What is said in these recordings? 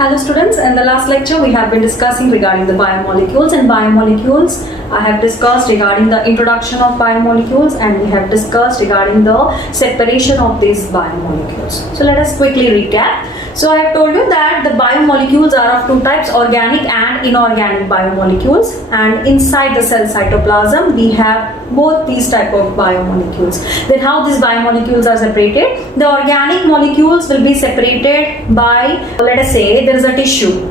Hello students, in the last lecture we have been discussing regarding the biomolecules and biomolecules. I have discussed regarding the introduction of biomolecules and we have discussed regarding the separation of these biomolecules. So let us quickly recap. So I have told you that the biomolecules are of two types, organic and inorganic biomolecules, and inside the cell cytoplasm we have both these type of biomolecules. Then how these biomolecules are separated? The organic molecules will be separated by, let us say there is a tissue,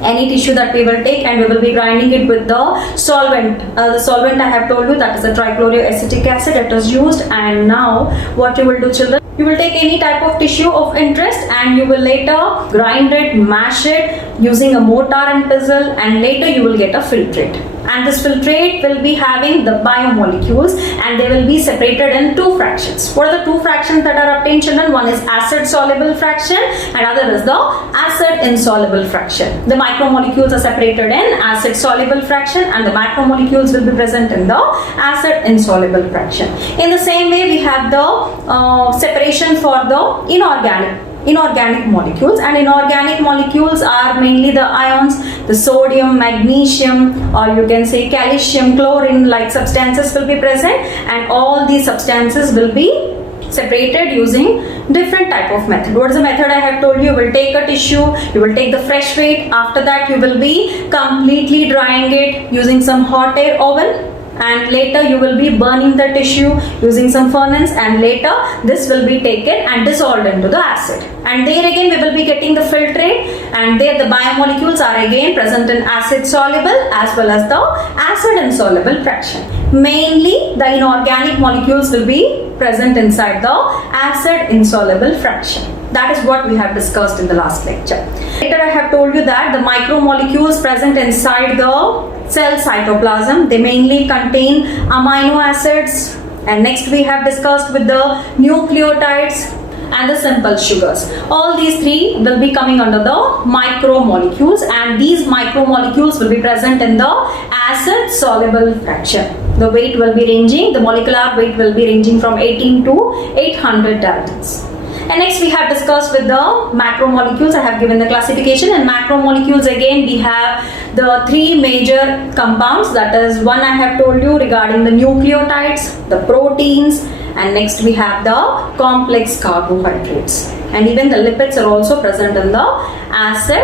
any tissue that we will take and we will be grinding it with the solvent. The solvent I have told you, that is a trichloroacetic acid that is used. And now what you will do, children, you will take any type of tissue of interest and you will later grind it, mash it using a mortar and pestle, and later you will get a filtrate. And this filtrate will be having the biomolecules and they will be separated in two fractions. What are the two fractions that are obtained, children? One is acid soluble fraction and other is the acid insoluble fraction. The micromolecules are separated in acid soluble fraction and the macromolecules will be present in the acid insoluble fraction. In the same way, we have the separation for the inorganic molecules, and inorganic molecules are mainly the ions, the sodium, magnesium, or you can say calcium, chlorine like substances will be present, and all these substances will be separated using different type of method. What is the method I have told you? You will take a tissue, you will take the fresh weight, after that you will be completely drying it using some hot air oven, and later you will be burning the tissue using some furnace, and later this will be taken and dissolved into the acid, and there again we will be getting the filtrate, and there the biomolecules are again present in acid soluble as well as the acid insoluble fraction. Mainly the inorganic molecules will be present inside the acid insoluble fraction. That is what we have discussed in the last lecture. Later I have told you that the micromolecules present inside the cell cytoplasm, they mainly contain amino acids, and next we have discussed with the nucleotides and the simple sugars. All these three will be coming under the micromolecules, and these micromolecules will be present in the acid soluble fraction. The weight will be ranging, the molecular weight will be ranging from 18 to 800 Daltons. And next we have discussed with the macromolecules. I have given the classification, and macromolecules again we have the three major compounds, that is one I have told you regarding the nucleotides, the proteins, and next we have the complex carbohydrates, and even the lipids are also present in the acid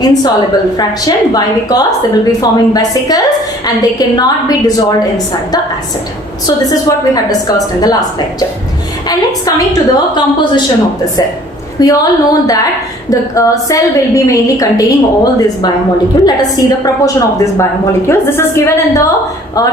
insoluble fraction. Why? Because they will be forming vesicles and they cannot be dissolved inside the acid. So this is what we have discussed in the last lecture. And next, coming to the composition of the cell. We all know that the cell will be mainly containing all these biomolecules. Let us see the proportion of these biomolecules. This is given in the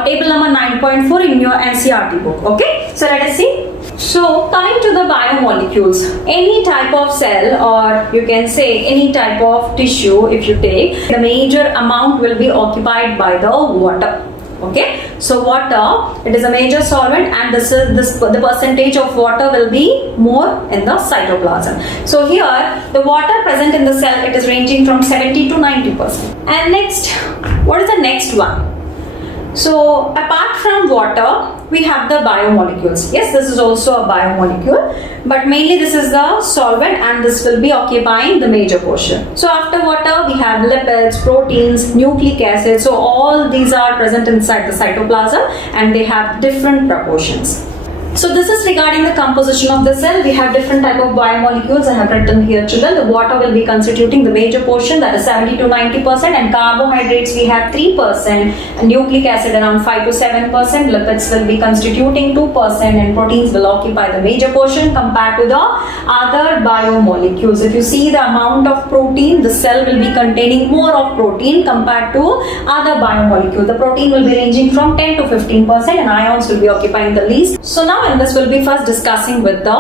table number 9.4 in your NCERT book. Okay, so let us see. So coming to the biomolecules, any type of cell, or you can say any type of tissue, if you take, the major amount will be occupied by the water. Okay, so water, it is a major solvent, and the percentage of water will be more in the cytoplasm. So here the water present in the cell, it is ranging from 70 to 90%. And next, what is the next one? So apart from water, we have the biomolecules. Yes, this is also a biomolecule, but mainly this is the solvent and this will be occupying the major portion. So after water, we have lipids, proteins, nucleic acids. So all these are present inside the cytoplasm and they have different proportions. So this is regarding the composition of the cell. We have different type of biomolecules. I have written here, children. The water will be constituting the major portion, that is 70 to 90%, and carbohydrates we have 3%, and nucleic acid around 5 to 7%, lipids will be constituting 2%, and proteins will occupy the major portion compared to the other biomolecules. If you see the amount of protein, the cell will be containing more of protein compared to other biomolecules. The protein will be ranging from 10 to 15%, and ions will be occupying the least. So now and this will be first discussing with the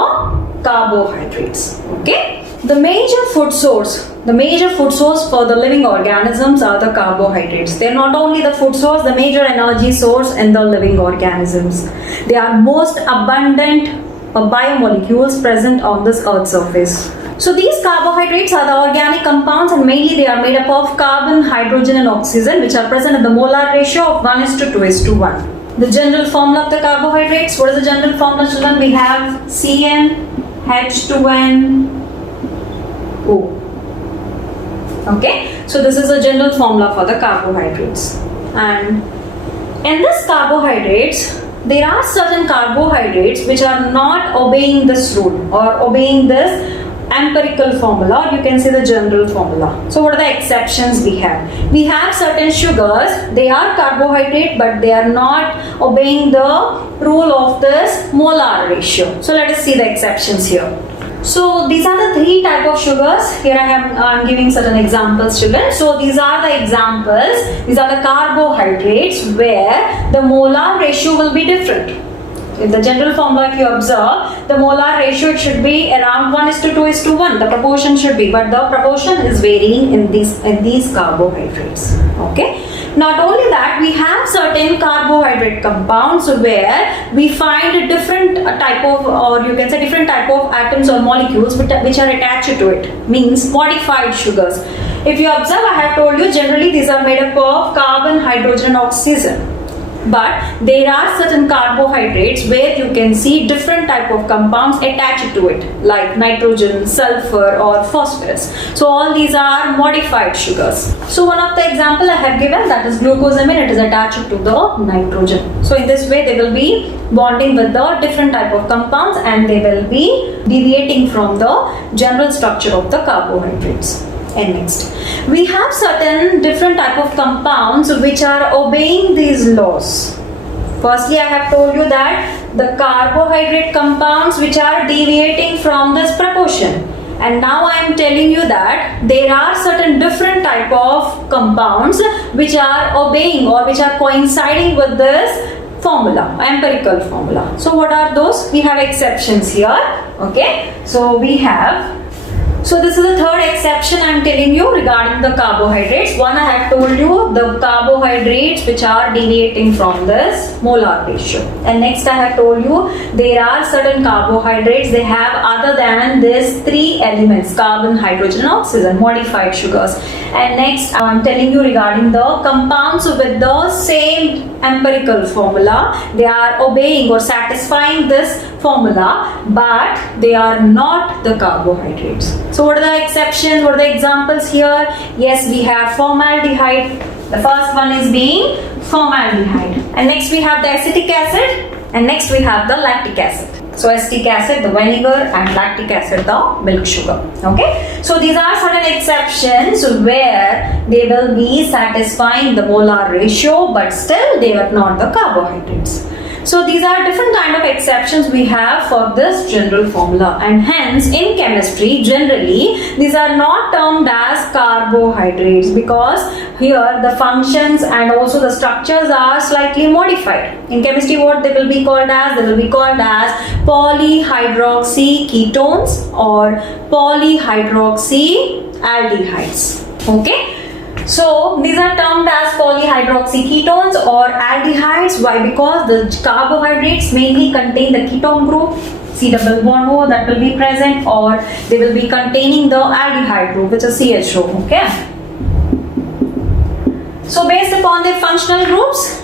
carbohydrates. Okay, the major food source for the living organisms are the carbohydrates. They are not only the food source, the major energy source in the living organisms. They are most abundant biomolecules present on this earth surface. So these carbohydrates are the organic compounds, and mainly they are made up of carbon, hydrogen and oxygen, which are present at the molar ratio of 1:2:1. The general formula of the carbohydrates. What is the general formula, children? We have CnH2nO. Okay, so this is a general formula for the carbohydrates. And in this carbohydrates, there are certain carbohydrates which are not obeying this rule or obeying this empirical formula, or you can say the general formula. So what are the exceptions we have? We have certain sugars, they are carbohydrate but they are not obeying the rule of this molar ratio. So let us see the exceptions here. So these are the three type of sugars. Here I'm giving certain examples, children. So these are the examples. These are the carbohydrates where the molar ratio will be different. In the general formula, if you observe, the molar ratio should be around 1:2:1. The proportion should be, but the proportion is varying in these carbohydrates. Okay. Not only that, we have certain carbohydrate compounds where we find a different type of, or you can say different type of atoms or molecules which are attached to it. Means modified sugars. If you observe, I have told you generally these are made up of carbon, hydrogen, oxygen. But there are certain carbohydrates where you can see different type of compounds attached to it, like nitrogen, sulfur or phosphorus. So all these are modified sugars. So one of the example I have given, that is glucosamine, it is attached to the nitrogen. So in this way they will be bonding with the different type of compounds and they will be deviating from the general structure of the carbohydrates. And next, we have certain different type of compounds which are obeying these laws. Firstly, I have told you that the carbohydrate compounds which are deviating from this proportion. And now I am telling you that there are certain different type of compounds which are obeying or which are coinciding with this formula, empirical formula. So what are those? We have exceptions here. Okay, so we have, so this is the third exception I am telling you regarding the carbohydrates. One, I have told you the carbohydrates which are deviating from this molar ratio. And next I have told you there are certain carbohydrates, they have other than these three elements, carbon, hydrogen and oxygen, modified sugars. And next I am telling you regarding the compounds with the same empirical formula. They are obeying or satisfying this formula but they are not the carbohydrates. So what are the exceptions? What are the examples here? Yes, we have formaldehyde. The first one is being formaldehyde. And next we have the acetic acid. And next we have the lactic acid. So acetic acid, the vinegar, and lactic acid, the milk sugar. Okay. So these are certain exceptions where they will be satisfying the molar ratio but still they are not the carbohydrates. So these are different kind of exceptions we have for this general formula, and hence in chemistry generally these are not termed as carbohydrates because here the functions and also the structures are slightly modified. In chemistry what they will be called as? They will be called as polyhydroxy ketones or polyhydroxy aldehydes. Okay. So these are termed as polyhydroxy ketones or aldehydes. Why? Because the carbohydrates mainly contain the ketone group, C double bond O, that will be present, or they will be containing the aldehyde group which is CHO. Okay. So based upon their functional groups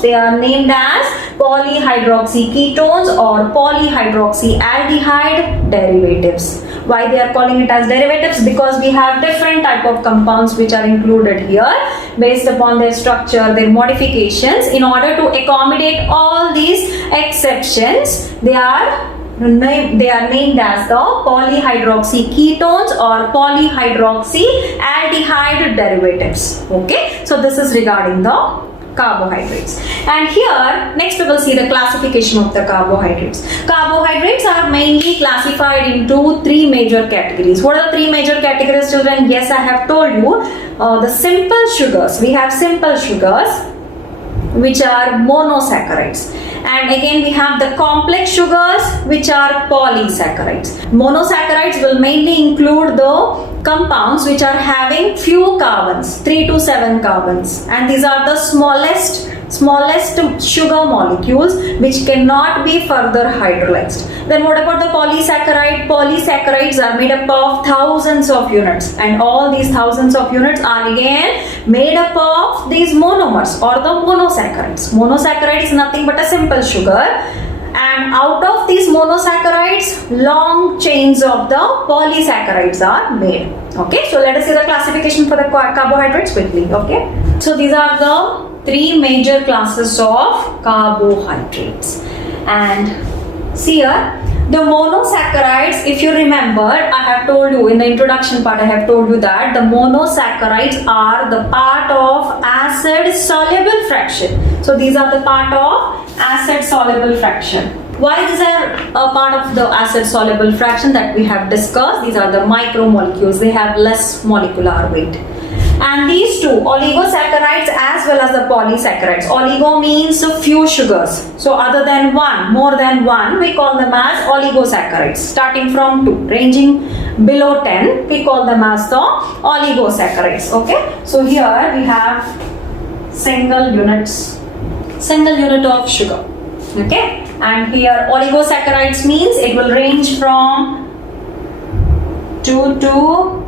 they are named as polyhydroxy ketones or polyhydroxy aldehyde derivatives. Why they are calling it as derivatives? Because we have different type of compounds which are included here based upon their structure, their modifications. In order to accommodate all these exceptions, they are named as the polyhydroxy ketones or polyhydroxy aldehyde derivatives. Okay, so this is regarding the carbohydrates. And here next we will see the classification of the carbohydrates. Carbohydrates are mainly classified into three major categories. What are the three major categories, children? Yes, I have told you the simple sugars. We have simple sugars which are monosaccharides, and again we have the complex sugars which are polysaccharides. Monosaccharides will mainly include the compounds which are having few carbons, 3 to 7 carbons, and these are the smallest sugar molecules which cannot be further hydrolyzed. Then what about the polysaccharide? Polysaccharides are made up of thousands of units, and all these thousands of units are again made up of these monomers or the monosaccharides. Monosaccharide is nothing but a simple sugar, and out of these monosaccharides, long chains of the polysaccharides are made. Okay, so let us see the classification for the carbohydrates quickly. Okay, so these are the three major classes of carbohydrates, and see here the monosaccharides. If you remember, I have told you in the introduction part, I have told you that the monosaccharides are the part of acid soluble fraction. So these are the part of acid soluble fraction. Why these are a part of the acid soluble fraction that we have discussed? These are the micromolecules. They have less molecular weight. And these two, oligosaccharides as well as the polysaccharides. Oligo means a few sugars. So other than one, more than one, we call them as oligosaccharides. Starting from 2, ranging below 10, we call them as the oligosaccharides. Okay. So here we have single unit of sugar. Okay. And here oligosaccharides means it will range from 2 to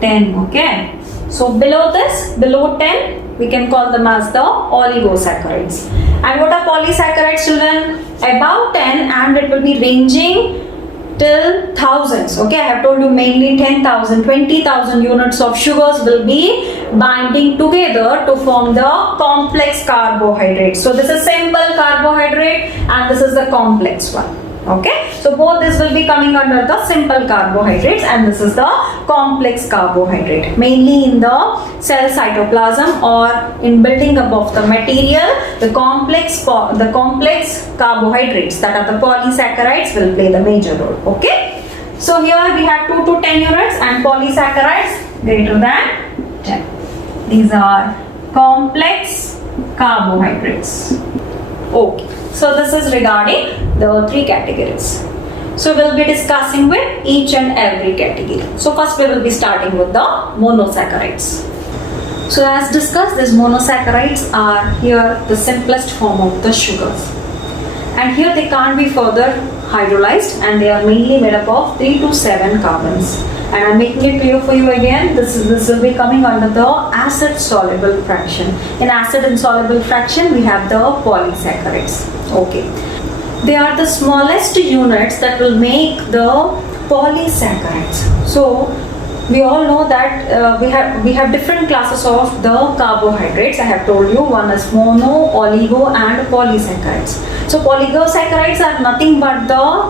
10. Okay. So below this, below 10, we can call them as the oligosaccharides. And what are polysaccharides, children? Above 10, and it will be ranging till thousands. Okay, I have told you mainly 10,000, 20,000 units of sugars will be binding together to form the complex carbohydrate. So this is simple carbohydrate and this is the complex one. Okay, so both this will be coming under the simple carbohydrates and this is the complex carbohydrate. Mainly in the cell cytoplasm or in building up of the material, the complex carbohydrates, that are the polysaccharides, will play the major role. Okay, so here we have 2 to 10 units and polysaccharides greater than 10. These are complex carbohydrates. Okay. So this is regarding the three categories. So we'll be discussing with each and every category. So first we will be starting with the monosaccharides. So as discussed, these monosaccharides are here the simplest form of the sugars. And here they can't be further hydrolyzed and they are mainly made up of 3 to 7 carbons. And I'm making it clear for you again, this will be coming under the acid soluble fraction. In acid insoluble fraction, we have the polysaccharides. Okay. They are the smallest units that will make the polysaccharides. So we all know that we have different classes of the carbohydrates. I have told you one is mono, oligo and polysaccharides. So polysaccharides are nothing but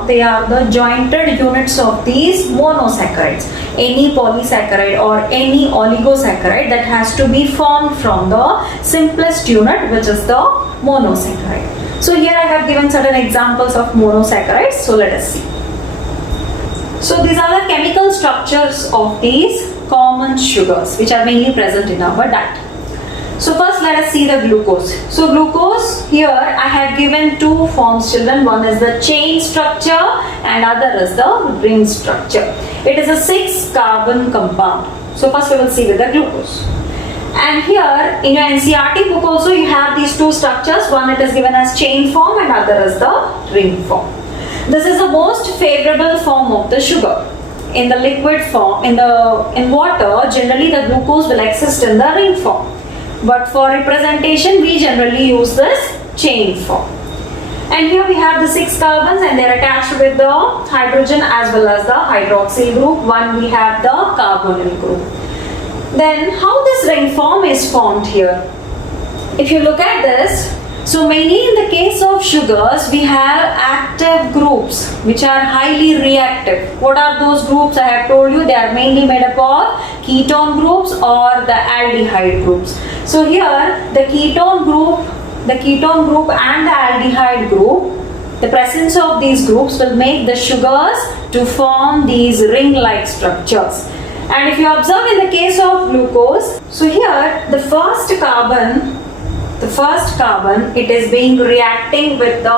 they are the jointed units of these monosaccharides. Any polysaccharide or any oligosaccharide that has to be formed from the simplest unit, which is the monosaccharide. So here I have given certain examples of monosaccharides. So let us see. So these are the chemical structures of these common sugars which are mainly present in our diet. So first let us see the glucose. So glucose, here I have given two forms, children. One is the chain structure and other is the ring structure. It is a 6 carbon compound. So first we will see with the glucose. And here in your NCERT book also you have these two structures. One it is given as chain form and other is the ring form. This is the most favorable form of the sugar. In the liquid form, in water, generally the glucose will exist in the ring form. But for representation, we generally use this chain form. And here we have the 6 carbons and they are attached with the hydrogen as well as the hydroxyl group. One we have the carbonyl group. Then how this ring form is formed here? If you look at this, so mainly in the case of sugars, we have active groups which are highly reactive. What are those groups? I have told you they are mainly made up of ketone groups or the aldehyde groups. So here the ketone group and the aldehyde group, the presence of these groups will make the sugars to form these ring-like structures. And if you observe in the case of glucose, so here the first carbon, it is being reacting with the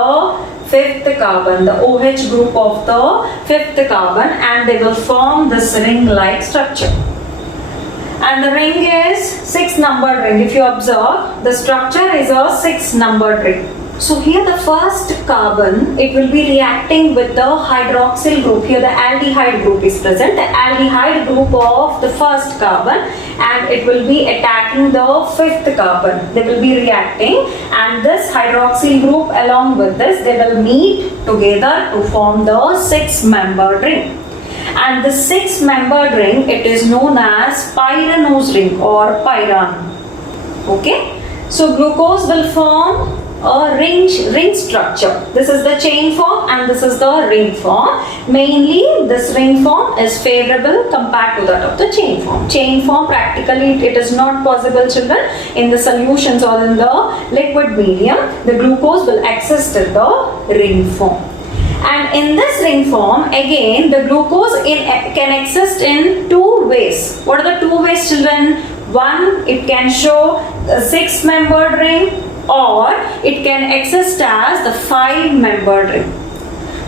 5th carbon, the OH group of the 5th carbon, and they will form this ring-like structure. And the ring is 6 numbered ring. If you observe, the structure is a 6 numbered ring. So here the first carbon, it will be reacting with the hydroxyl group. Here the aldehyde group is present, the aldehyde group of the first carbon, and it will be attacking the fifth carbon. They will be reacting, and this hydroxyl group along with this, they will meet together to form the 6-membered ring. And the 6-membered ring, it is known as pyranose ring or pyran. Okay, so glucose will form a ring structure. This is the chain form and this is the ring form. Mainly this ring form is favorable compared to that of the chain form. Chain form practically it is not possible, children, in the solutions or in the liquid medium. The glucose will exist in the ring form. And in this ring form, again, the glucose can exist in 2 ways. What are the 2 ways, children? One, it can show a 6-membered ring, or it can exist as the 5-membered ring.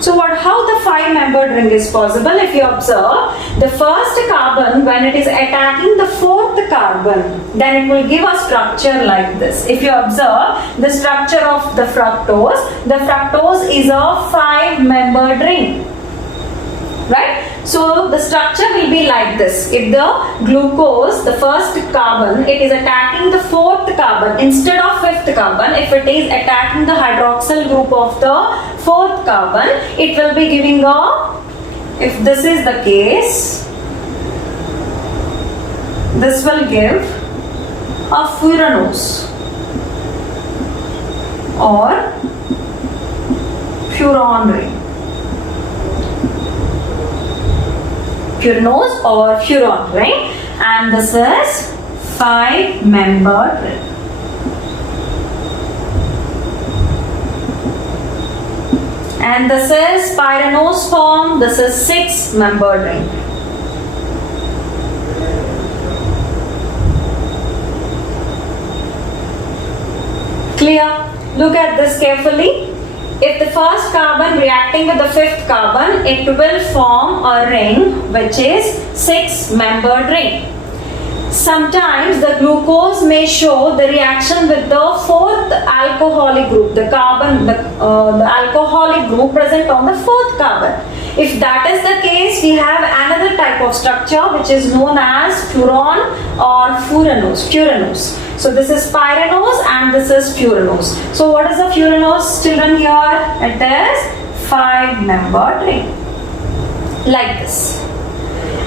So how the 5-membered ring is possible? If you observe, the first carbon, when it is attacking the 4th carbon, then it will give a structure like this. If you observe the structure of the fructose is a 5-membered ring. Right? So the structure will be like this. If the glucose, the first carbon, it is attacking the 4th carbon instead of 5th carbon, if it is attacking the hydroxyl group of the 4th carbon, it will be giving if this is the case, this will give a furanose or furan ring. Furanose or furan ring, and this is 5-membered ring. And this is pyranose form, this is 6-membered ring. Clear? Look at this carefully. If the first carbon reacting with the 5th carbon, it will form a ring which is 6-membered ring. Sometimes the glucose may show the reaction with the 4th alcoholic group, the alcoholic group present on the 4th carbon. If that is the case, we have another type of structure which is known as furan or furanose. So this is pyranose and this is furanose. So what is the furanose, children, here? It is 5-membered ring. Like this.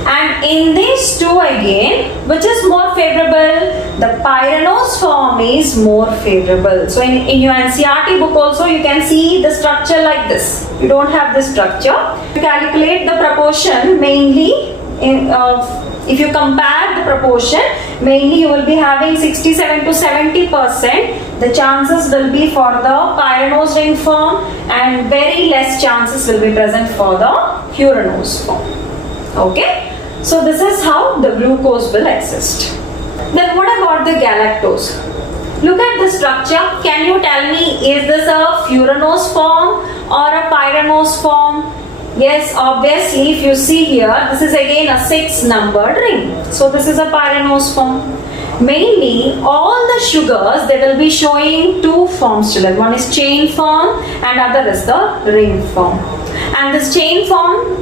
And in these two again, which is more favorable? The pyranose form is more favorable. So in your NCERT book also you can see the structure like this. You don't have this structure. You calculate the proportion mainly if you compare the proportion, mainly you will be having 67 to 70%. The chances will be for the pyranose ring form and very less chances will be present for the furanose form. Okay. So this is how the glucose will exist. Then what about the galactose? Look at the structure. Can you tell me, is this a furanose form or a pyranose form? Yes, obviously, if you see here, this is again a 6-numbered ring. So this is a pyranose form. Mainly, all the sugars, they will be showing 2 forms, children. One is chain form and other is the ring form. And this chain form,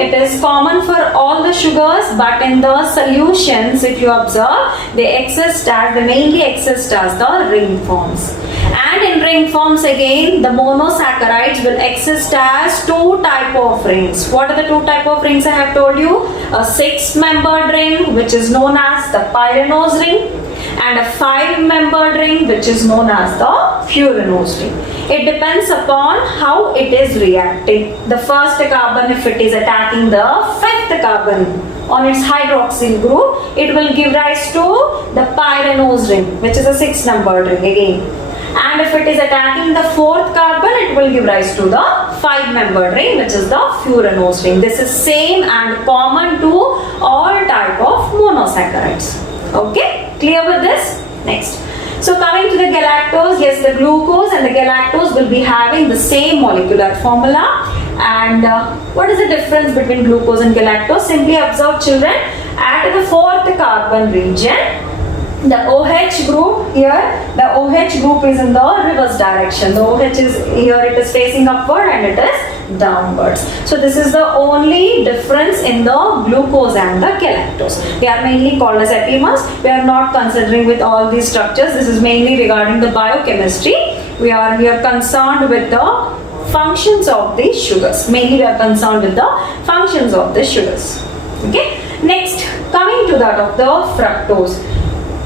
it is common for all the sugars, but in the solutions, if you observe, they mainly exist as the ring forms. And in ring forms again, the monosaccharides will exist as 2 type of rings. What are the 2 type of rings I have told you? A 6-membered ring, which is known as the pyranose ring, and a 5-membered ring, which is known as the furanose ring. It depends upon how it is reacting. The first carbon, if it is attacking the 5th carbon on its hydroxyl group, it will give rise to the pyranose ring, which is a 6-numbered ring again. And if it is attacking the 4th carbon, it will give rise to the 5-membered ring, which is the furanose ring. This is same and common to all type of monosaccharides. Okay, clear with this? Next. So coming to the galactose, yes, the glucose and the galactose will be having the same molecular formula. And what is the difference between glucose and galactose? Simply observe, children, at the 4th carbon region, The OH group here, the OH group is in the reverse direction. The OH is here, it is facing upward and it is downwards. So this is the only difference in the glucose and the galactose. They are mainly called as epimers. We are not considering with all these structures. This is mainly regarding the biochemistry. We are here concerned with the functions of these sugars. Mainly we are concerned with the functions of the sugars. Okay. Next, coming to that of the fructose.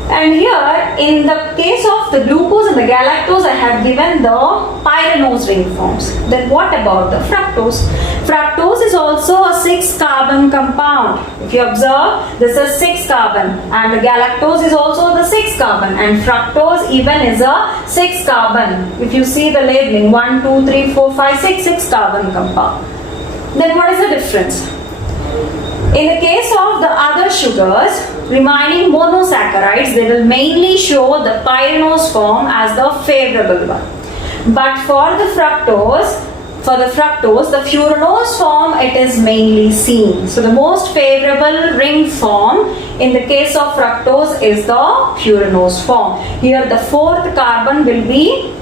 And here, in the case of the glucose and the galactose, I have given the pyranose ring forms. Then what about the fructose? Fructose is also a 6-carbon compound. If you observe, this is 6 carbon and the galactose is also the 6 carbon and fructose even is a 6 carbon. If you see the labeling, 1, 2, 3, 4, 5, 6 carbon compound. Then what is the difference? In the case of the other sugars, remaining monosaccharides, they will mainly show the pyranose form as the favorable one. But for the fructose, the furanose form, it is mainly seen. So the most favorable ring form in the case of fructose is the furanose form. Here the 4th carbon will be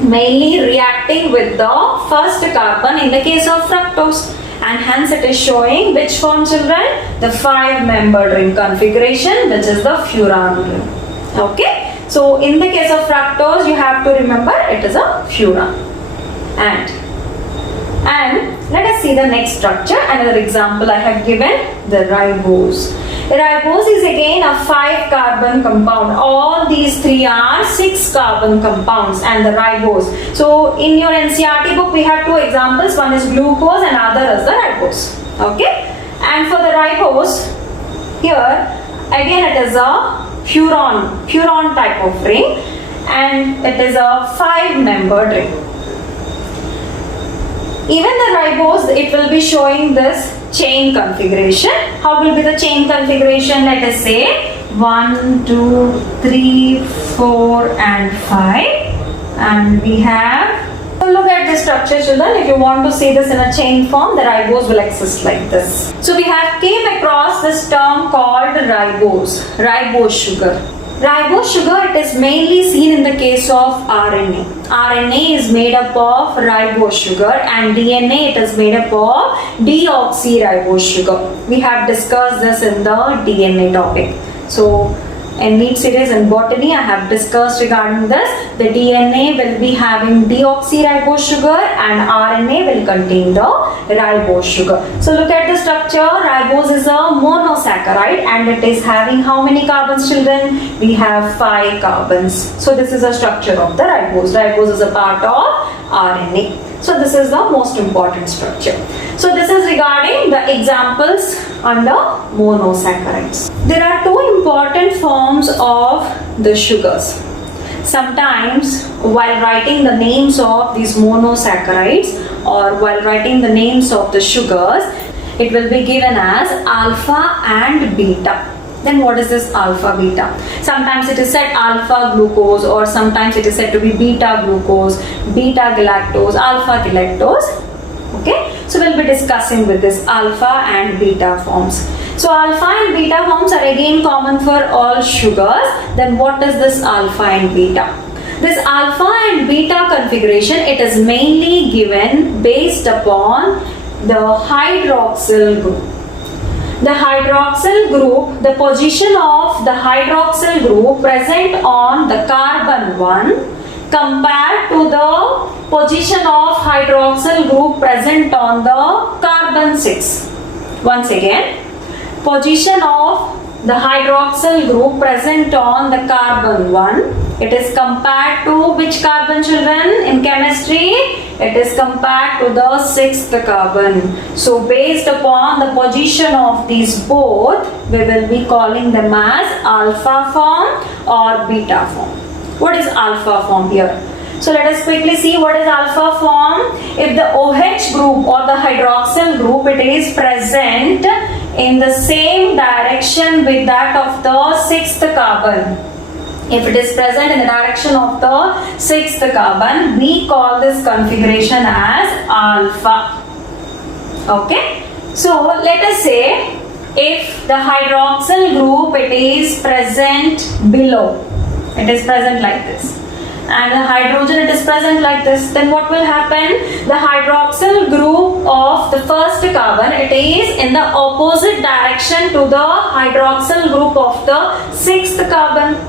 mainly reacting with the 1st carbon in the case of fructose. And hence it is showing which form, children? The 5-membered ring configuration, which is the furan ring. Okay. So in the case of fructose, you have to remember it is a furan. And let us see the next structure. Another example I have given, the ribose. Ribose is again a 5-carbon compound. All these 3 are 6-carbon compounds and the ribose. So in your NCERT book we have 2 examples. One is glucose and other is the ribose. Okay. And for the ribose, here again it is a furan type of ring and it is a 5-membered ring. Even the ribose, it will be showing this chain configuration. How will be the chain configuration? Let us say 1, 2, 3, 4 and 5. And we have, so look at this structure, children. If you want to see this in a chain form, the ribose will exist like this. So we have came across this term called ribose sugar. Ribose sugar, it is mainly seen in the case of RNA. RNA is made up of ribose sugar and DNA, it is made up of deoxyribose sugar. We have discussed this in the DNA topic. So in NEET series in botany, I have discussed regarding this. The DNA will be having deoxyribose sugar and RNA will contain the ribose sugar. So look at the structure. Ribose is a monosaccharide and it is having how many carbons, children? We have 5 carbons. So this is a structure of the ribose. Ribose is a part of RNA. So this is the most important structure. So this is regarding the examples under monosaccharides. There are 2 important forms of the sugars. Sometimes while writing the names of these monosaccharides or while writing the names of the sugars, it will be given as alpha and beta. Then what is this alpha beta? Sometimes it is said alpha glucose or sometimes it is said to be beta glucose, beta galactose, alpha galactose. Okay, so we'll be discussing with this alpha and beta forms. So alpha and beta forms are again common for all sugars. Then what is this alpha and beta? This alpha and beta configuration, it is mainly given based upon the hydroxyl group. The hydroxyl group, the position of the hydroxyl group present on the carbon 1 compared to the position of hydroxyl group present on the carbon 6. Once again, position of the hydroxyl group present on the carbon 1, it is compared to which carbon, children? In chemistry, it is compared to the 6th carbon. So based upon the position of these both, we will be calling them as alpha form or beta form. What is alpha form here? So let us quickly see what is alpha form. If the OH group or the hydroxyl group, it is present in the same direction with that of the 6th carbon. If it is present in the direction of the 6th carbon, we call this configuration as alpha. Okay. So let us say if the hydroxyl group it is present below, it is present like this, and the hydrogen it is present like this, then what will happen? The hydroxyl group of the first carbon it is in the opposite direction to the hydroxyl group of the sixth carbon.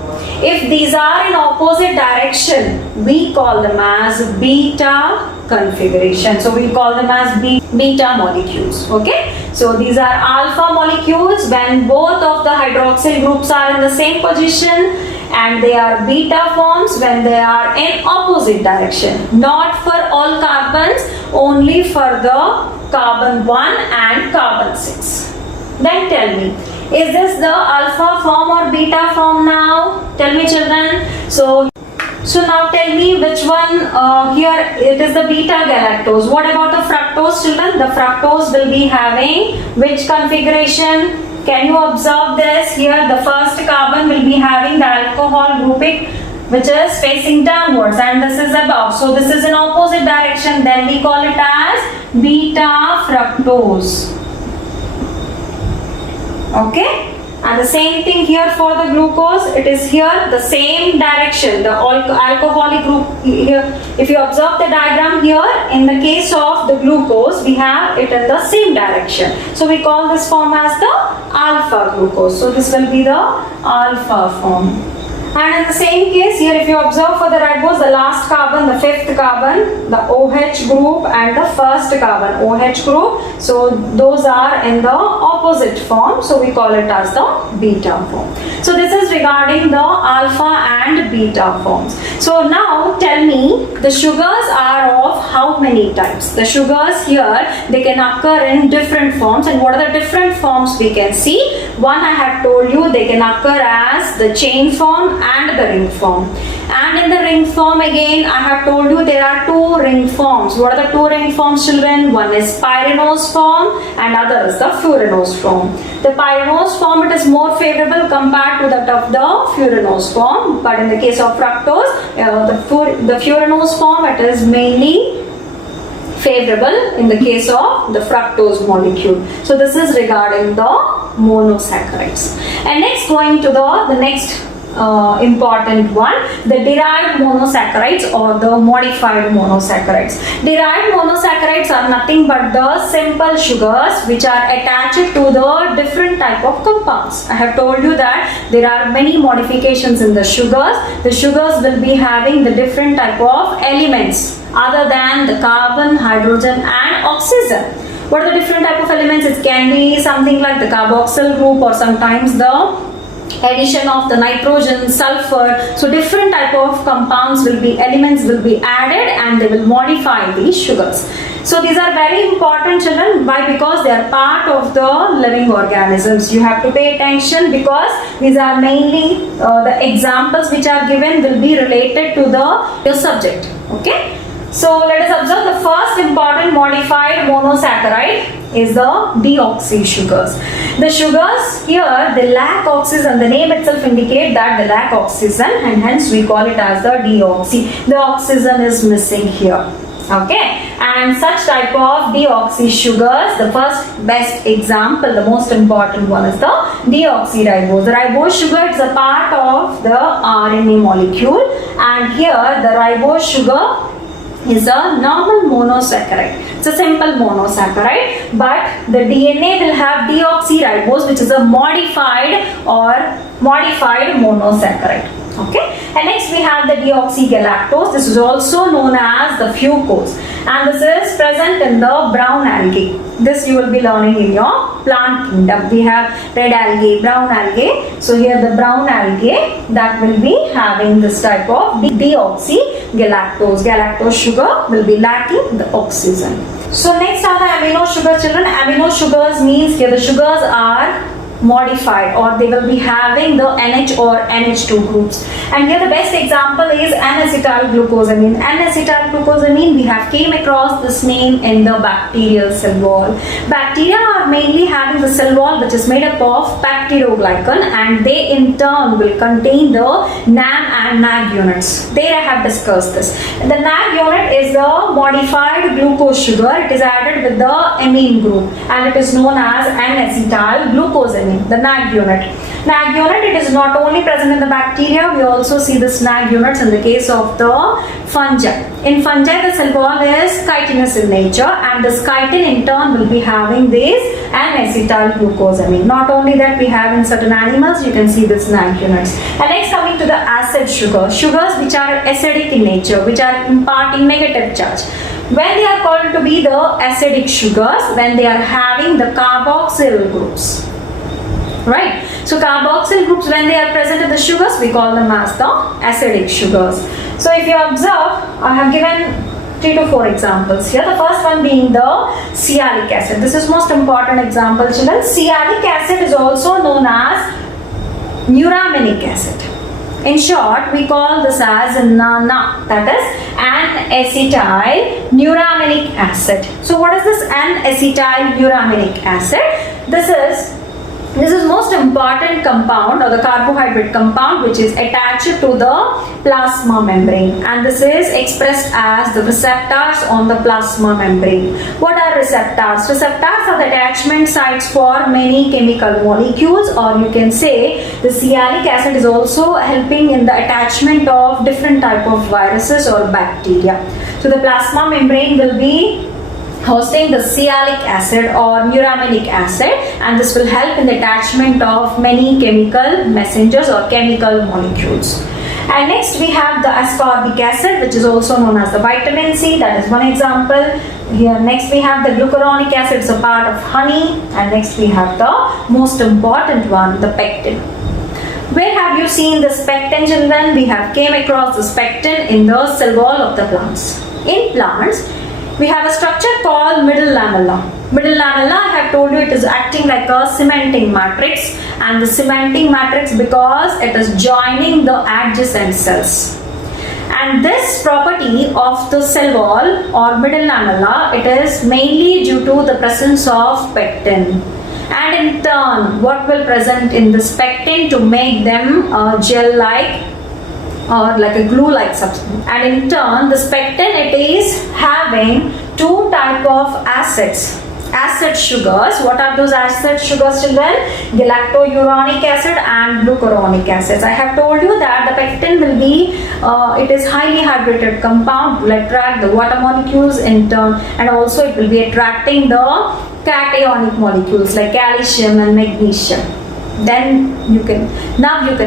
If these are in opposite direction, we call them as beta configuration. So we call them as beta molecules. Okay. So these are alpha molecules when both of the hydroxyl groups are in the same position, and they are beta forms when they are in opposite direction. Not for all carbons, only for the carbon 1 and carbon 6. Then tell me, is this the alpha form or beta form now? Tell me, children. So now tell me which one. Here it is the beta galactose. What about the fructose, children? The fructose will be having which configuration? Can you observe this? Here the first carbon will be having the alcohol grouping which is facing downwards, and this is above. So this is in opposite direction. Then we call it as beta fructose. Okay. And the same thing here for the glucose, it is here the same direction, the alcoholic group here. If you observe the diagram here, in the case of the glucose, we have it in the same direction. So we call this form as the alpha glucose. So this will be the alpha form. And in the same case here, if you observe for the ribose, the last carbon, the fifth carbon, the OH group and the first carbon, OH group. So those are in the opposite form. So we call it as the beta form. So this is regarding the alpha and beta forms. So now tell me, the sugars are of how many types? The sugars here, they can occur in different forms. And what are the different forms we can see? One I have told you, they can occur as the chain form and the ring form. And in the ring form again, I have told you there are two ring forms. What are the two ring forms, children? One is pyranose form and other is the furanose form. The pyranose form, it is more favorable compared to that of the furanose form. But in the case of fructose, the furanose form, it is mainly favorable in the case of the fructose molecule. So this is regarding the monosaccharides. And next, going to the next important one, the derived monosaccharides or the modified monosaccharides. Derived monosaccharides are nothing but the simple sugars which are attached to the different type of compounds. I have told you that there are many modifications in the sugars. The sugars will be having the different type of elements other than the carbon, hydrogen and oxygen. What are the different type of elements? It can be something like the carboxyl group or sometimes the addition of the nitrogen, sulfur. So different type of compounds will be, elements will be added and they will modify these sugars. So these are very important, children. Why? Because they are part of the living organisms. You have to pay attention because these are mainly the examples which are given will be related to your subject. Okay. So let us observe the first important modified monosaccharide is the deoxy sugars. The sugars here, they lack oxygen. The name itself indicates that they lack oxygen and hence we call it as the deoxy. The oxygen is missing here. Okay, and such type of deoxy sugars, the first best example, the most important one is the deoxyribose. The ribose sugar is a part of the RNA molecule, and here the ribose sugar is a normal monosaccharide. It's a simple monosaccharide, but the DNA will have deoxyribose, which is a modified monosaccharide. Okay, and next we have the deoxygalactose. This is also known as the fucose, and this is present in the brown algae. This you will be learning in your plant kingdom. We have red algae, brown algae. So here the brown algae that will be having this type of deoxygalactose. Galactose sugar will be lacking the oxygen. So next are the amino sugar, children. Amino sugars means here the sugars are modified, or they will be having the NH or NH2 groups. And here the best example is N-acetylglucosamine. N-acetylglucosamine, we have came across this name in the bacterial cell wall. Bacteria are mainly having the cell wall which is made up of bacterioglycan, and they in turn will contain the NAM and NAG units. There I have discussed this. The NAG unit is the modified glucose sugar. It is added with the amine group and it is known as N-acetylglucosamine, the NAG unit. NAG unit, it is not only present in the bacteria, we also see this NAG units in the case of the fungi. In fungi, the cell wall is chitinous in nature, and this chitin in turn will be having this N-acetylglucosamine. Not only that, we have in certain animals, you can see this NAG units. And next, coming to the acid sugar, sugars which are acidic in nature, which are imparting negative charge. When they are called to be the acidic sugars, when they are having the carboxyl groups. Right, so carboxyl groups, when they are present in the sugars, we call them as the acidic sugars. So if you observe, I have given 3 to 4 examples here. The first one being the sialic acid. This is most important example, children. Sialic acid is also known as neuraminic acid. In short, we call this as NANA, that is N-acetyl neuraminic acid. So what is this N-acetyl neuraminic acid? This is most important compound, or the carbohydrate compound, which is attached to the plasma membrane, and this is expressed as the receptors on the plasma membrane. What are receptors? Receptors are the attachment sites for many chemical molecules, or you can say the sialic acid is also helping in the attachment of different type of viruses or bacteria. So the plasma membrane will be hosting the sialic acid or neuraminic acid, and this will help in the attachment of many chemical messengers or chemical molecules. And next we have the ascorbic acid, which is also known as the vitamin C. That is one example. Here next we have the glucuronic acid, it's a part of honey. And next we have the most important one, the pectin. Where have you seen this pectin, children? We have came across this pectin in the cell wall of the plants. In plants, we have a structure called middle lamella. Middle lamella, I have told you, it is acting like a cementing matrix, and the cementing matrix because it is joining the adjacent cells. And this property of the cell wall or middle lamella, it is mainly due to the presence of pectin. And in turn, what will present in this pectin to make them gel-like or like a glue-like substance. And in turn, this pectin, it is having 2 type of acids. Acid sugars. What are those acid sugars, children? Galactouronic acid and glucuronic acids. I have told you that the pectin will be, it is highly hydrated compound, will attract the water molecules in turn, and also it will be attracting the cationic molecules like calcium and magnesium. Then you can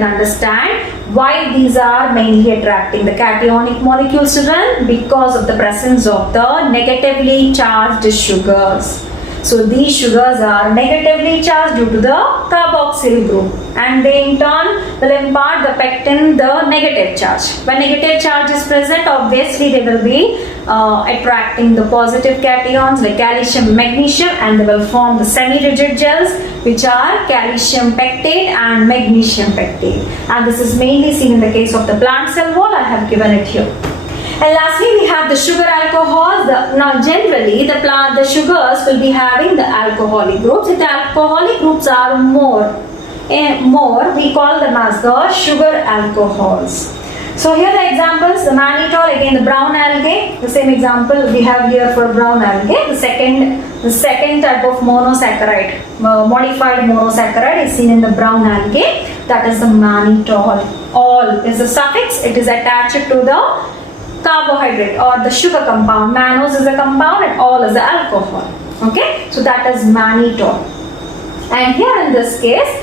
understand why these are mainly attracting the cationic molecules, children, because of the presence of the negatively charged sugars. So these sugars are negatively charged due to the carboxyl group, and they in turn will impart the pectin the negative charge. When negative charge is present, obviously they will be attracting the positive cations like calcium, magnesium, and they will form the semi-rigid gels, which are calcium pectate and magnesium pectate. And this is mainly seen in the case of the plant cell wall. I have given it here. And lastly, we have the sugar alcohols. Now generally the sugars will be having the alcoholic groups. If the alcoholic groups are more, we call them as the sugar alcohols. So here the examples, the mannitol, again the brown algae, the same example we have here for brown algae. The second type of monosaccharide, modified monosaccharide is seen in the brown algae, that is the mannitol. All is the suffix, it is attached to the carbohydrate or the sugar compound. Mannose is a compound and all is the alcohol. Okay, so that is mannitol. And here in this case,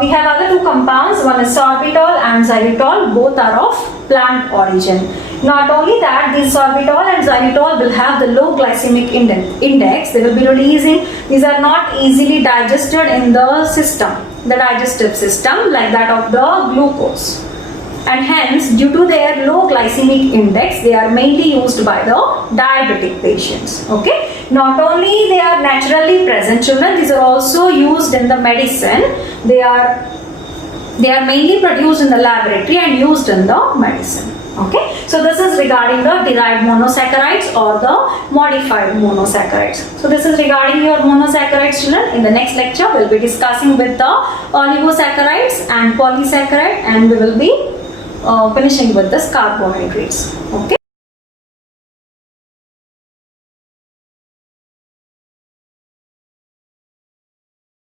we have other 2 compounds, one is sorbitol and xylitol, both are of plant origin. Not only that, these sorbitol and xylitol will have the low glycemic index. They will be releasing, these are not easily digested in the system, the digestive system, like that of the glucose. And hence, due to their low glycemic index, they are mainly used by the diabetic patients. Okay. Not only they are naturally present, children, these are also used in the medicine. They are mainly produced in the laboratory and used in the medicine. Okay, so this is regarding the derived monosaccharides or the modified monosaccharides. So this is regarding your monosaccharides, children. In the next lecture, we'll be discussing with the oligosaccharides and polysaccharide, and we will be finishing with the carbohydrates. Okay.